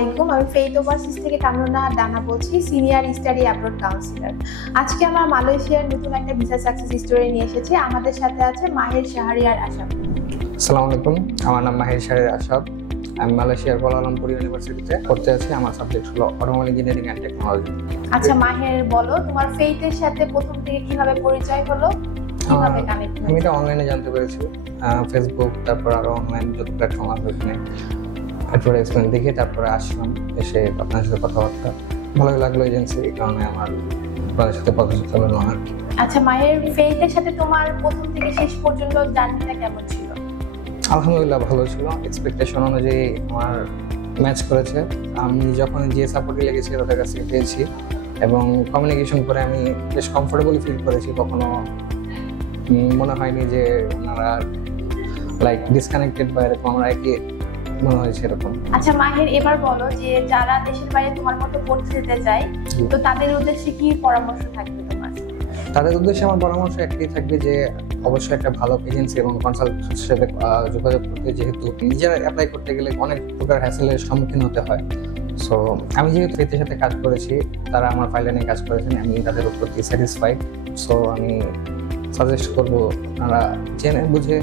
আলাইকুম, আমি faith overseas থেকে কামরুন্নাহ ডানা বলছি, সিনিয়র স্টাডি অ্যাব্রড কাউন্সিলর। আজকে আমরা মালয়েশিয়ার নতুন একটা ভিসা সাকসেস স্টোরি নিয়ে এসেছি। আমাদের সাথে আছে মাহির শাহরিয়ার আশাব। আসসালামু আলাইকুম, আমার নাম মাহির শাহরিয়ার আশাব। আমি মালয়েশিয়ার কুয়ালালামপুর ইউনিভার্সিটিতে পড়তে আছি। আমার সাবজেক্ট হলো অটোমোবাইল ইঞ্জিনিয়ারিং অ্যান্ড টেকনোলজি। আচ্ছা মাহির, বলো তোমার ফেইথের সাথে প্রথম থেকে কিভাবে পরিচয় হলো, কিভাবে কানেক্ট? আমি এটা অনলাইনে জানতে পেরেছি, ফেসবুক, তারপর আরো অনলাইন যত প্ল্যাটফর্ম আছে ওখানে অ্যাডভার্টাইজমেন্ট দেখে তারপরে আসলাম, এসে আপনার সাথে কথাবার্তা ভালোই লাগলো এজেন্সি, এই কারণে আমার আপনাদের সাথে পরিচিত হলো আর কি। আচ্ছা মাহির, ফেইথের সাথে তোমার প্রথম থেকে শেষ পর্যন্ত জার্নিটা কেমন ছিল? আলহামদুলিল্লাহ ভালো ছিল, এক্সপেকটেশন অনুযায়ী আমার ম্যাচ করেছে। আমি যখন যে সাপোর্টে লেগেছি তাদের কাছে পেয়েছি এবং কমিউনিকেশন করে আমি বেশ কমফোর্টেবল ফিল করেছি। কখনো মনে হয়নি যে ওনারা লাইক ডিসকানেক্টেড বা এরকম, আমরা একই মনে হয়েছে এরকম। আচ্ছা মাহির, এবার বলো যে যারা দেশের বাইরে তোমার মতো পড়তে যেতে চায়, তো তাদের উদ্দেশ্যে কি পরামর্শ থাকবে তোমার? তাদের উদ্দেশ্যে আমার পরামর্শ একটাই থাকবে যে অবশ্যই একটা ভালো এজেন্সি এবং কনসালটেন্টের সাথে যোগাযোগ করতে, যেহেতু নিজেরা অ্যাপ্লাই করতে গেলে অনেক প্রকার হ্যাসেলের সম্মুখীন হতে হয়। সো আমি যেহেতু ফেইথের সাথে কাজ করেছি, তারা আমার ফাইলে নিয়ে কাজ করেছেন, আমি তাদের উপর স্যাটিসফাইড। সো আমি সাজেস্ট করবো আপনারা জেনে বুঝে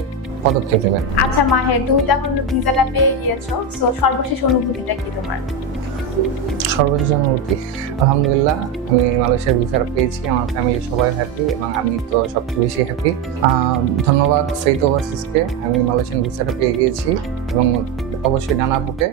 পদক্ষেপ নেবেন। আচ্ছা মাহির, তুমি তো এখন ভিসাটা পেয়ে গিয়েছো, সো সর্বশেষ অনুভূতিটা কি তোমার? সর্বশেষ অনুভূতি আলহামদুলিল্লাহ, আমি মালয়েশিয়ার ভিসাটা পেয়েছি, আমার ফ্যামিলি সবাই হ্যাপি এবং আমি তো সবচেয়ে বেশি হ্যাপি। ধন্যবাদ ফেইথ ওভারসিজকে, আমি মালয়েশিয়ান ভিসাটা পেয়ে গিয়েছি এবং অবশ্যই ডানা আপুকে।